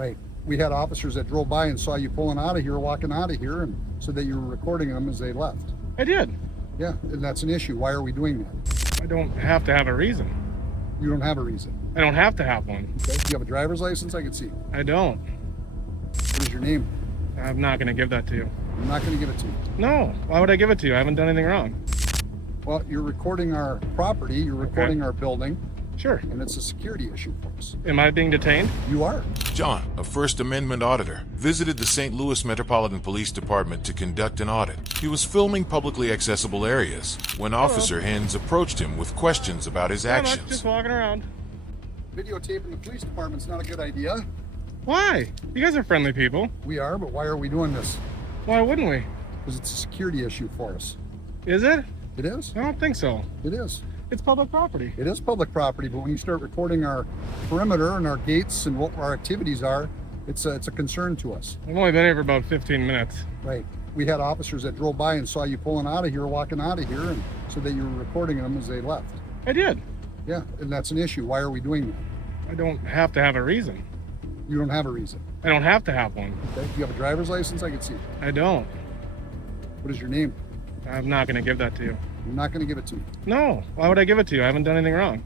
Right. We had officers that drove by and saw you pulling out of here, walking out of here, and said that you were recording them as they left. I did. Yeah, and that's an issue. Why are we doing that? I don't have to have a reason. You don't have a reason. I don't have to have one. Okay. Do you have a driver's license? I can see. I don't. What is your name? I'm not going to give that to you. I'm not going to give it to you. No. Why would I give it to you? I haven't done anything wrong. Well, you're recording our property, you're recording our building, Sure. and it's a security issue for us. Am I being detained? You are. John, a First Amendment auditor, visited the St. Louis Metropolitan Police Department to conduct an audit. He was filming publicly accessible areas when Officer Hinz approached him with questions about his I'm not actions. just walking around. Videotaping the police department's not a good idea. Why? You guys are friendly people. We are, but why are we doing this? Why wouldn't we? Because it's a security issue for us. Is it? It is. I don't think so. It is. It's public property. It is public property, but when you start recording our perimeter and our gates and what our activities are, it's a concern to us. I've only been here for about 15 minutes. Right. We had officers that drove by and saw you pulling out of here, walking out of here, and said that you were recording them as they left. I did. Yeah, and that's an issue. Why are we doing that? I don't have to have a reason. You don't have a reason. I don't have to have one. Okay. Do you have a driver's license? I can see. I don't. What is your name? I'm not going to give that to you. I'm not going to give it to you. No. Why would I give it to you? I haven't done anything wrong.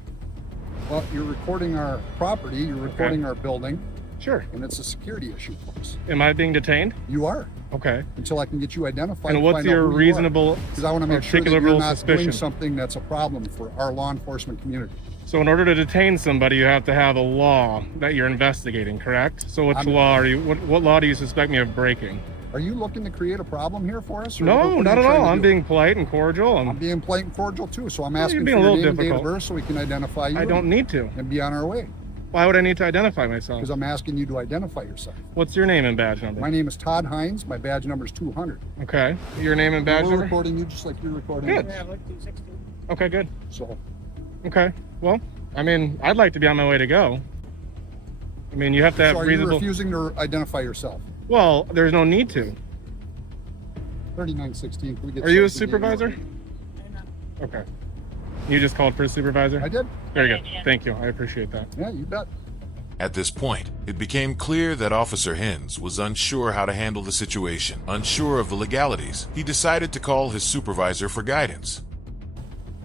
Well, you're recording our property, you're recording our building, Sure. and it's a security issue for us. Am I being detained? You are. Okay. Until I can get you identified. And what's your reasonable, Because I want to make sure that you're articulable not suspicion? doing something that's a problem for our law enforcement community. So in order to detain somebody, you have to have a law that you're investigating, correct? So which law are you? What law do you suspect me of breaking? Are you looking to create a problem here for us? Or No, what are you not at trying all. to I'm do? being polite and cordial. I'm being polite and cordial too. So I'm Well, asking you're for being a your little name and date of difficult. birth so we can identify you. I don't need to. And be on our way. Why would I need to identify myself? Because I'm asking you to identify yourself. What's your name and badge number? My name is Todd Hinz. My badge number is 200. Okay. Your name and badge We're number? recording you just like you're recording Good. us. Okay, good. So Okay. Well, I mean, I'd like to be on my way to go. I mean, you have to have are you reasonable... refusing to identify yourself? Well, there's no need to. 3916. Can we get Are you a something in? supervisor? Okay. You just called for a supervisor? I did. Very good. Thank you. I appreciate that. Yeah, you bet. At this point, it became clear that Officer Hinz was unsure how to handle the situation. Unsure of the legalities, he decided to call his supervisor for guidance.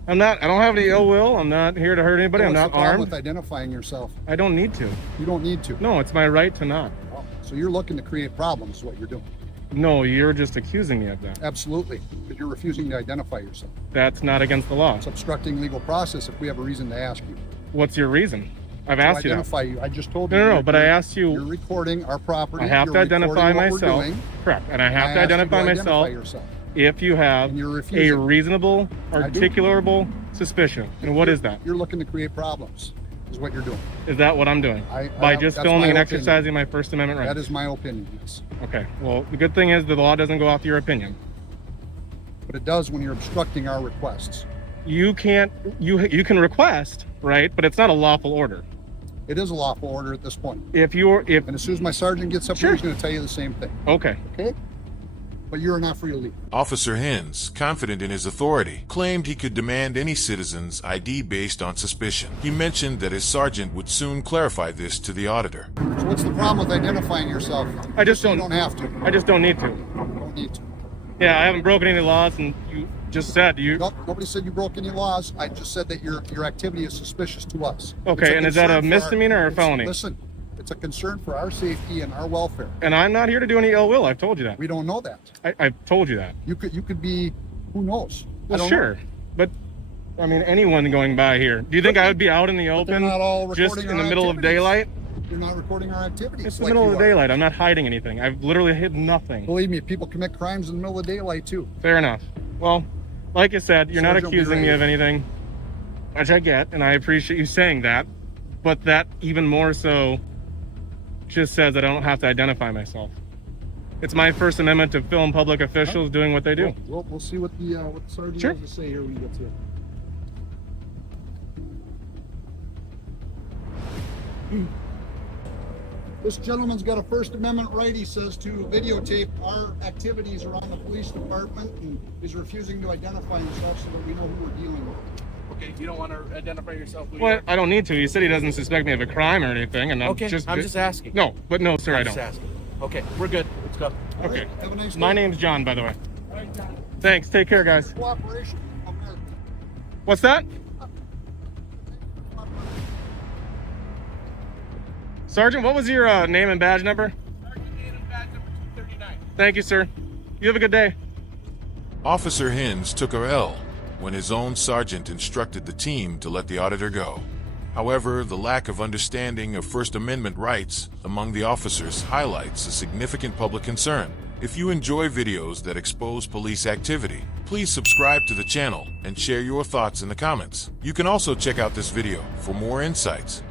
I don't have any ill will. I'm not here to hurt anybody. I'm What's not the problem armed. with identifying yourself? I don't need to. You don't need to. No, it's my right to not. Oh, so you're looking to create problems is what you're doing. No, you're just accusing me of that. Absolutely. Because you're refusing to identify yourself. That's not against the law. It's obstructing legal process if we have a reason to ask you. What's your reason? I've To asked you that. identify you. I just told you. No, but I asked You're you, recording our property. I have You're to identify recording what we're myself. doing. Correct. And I have to asked you identify myself yourself. if you have And you're a refusing. reasonable, I do. articulable suspicion. And what is that? You're looking to create problems is what you're doing. Is that what I'm doing? I By have- just that's filming my and opinion. exercising my First Amendment rights? That is my opinion, yes. Okay. Well, the good thing is the law doesn't go off your opinion. But it does when you're obstructing our requests. You can't, you can request, right? But it's not a lawful order. It is a lawful order at this point. If, And as soon as my sergeant gets up Sure. here, he's going to tell you the same thing. okay. Okay? But you're not free to leave. Officer Hinz, confident in his authority, claimed he could demand any citizen's ID based on suspicion. He mentioned that his sergeant would soon clarify this to the auditor. So what's the problem with identifying yourself? I just You don't, don't have to. I just don't need to. You don't need to. Yeah, I haven't broken any laws, and you just said you. Nope, nobody said you broke any laws. I just said that your activity is suspicious to us. Okay, It's a and is that a concern for misdemeanor or a felony? Listen, it's a concern for our safety and our welfare. And I'm not here to do any ill will. I've told you that. We don't know that. I've told you that. You could be, who knows? I Well, don't sure, know. but I mean, anyone going by here. Do you think I would be out in the they're open, not all just recording in the our middle of activities. daylight? You're not recording our activities. It's the like middle you of the are. daylight. I'm not hiding anything. I've literally hid nothing. Believe me, people commit crimes in the middle of daylight too. Fair enough. Well, like I said, you're not Sergeant, accusing me we're of anything, which I get, and I appreciate you saying that. But that even more so just says that I don't have to identify myself. It's my First Amendment to film public officials doing what they do. We'll see what the sergeant Sure. has to say here when he gets here. This gentleman's got a First Amendment right, he says, to videotape our activities around the police department, and he's refusing to identify himself so that we know who we're dealing with. Okay, you don't want to identify yourself? Who you Well, are? I don't need to. He said he doesn't suspect me of a crime or anything, and I'm Okay, just... I'm just asking. No, but no, sir, I I'm don't. just asking. Okay, we're good. Let's go. All right, Okay. have a nice day. My name's John, by the way. All right, John. Thanks. Take care, guys. Cooperation, America. What's that? Sergeant, what was your name and badge number? Sergeant Native badge number 239. Thank you, sir. You have a good day. Officer Hinz took a L when his own sergeant instructed the team to let the auditor go. However, the lack of understanding of First Amendment rights among the officers highlights a significant public concern. If you enjoy videos that expose police activity, please subscribe to the channel and share your thoughts in the comments. You can also check out this video for more insights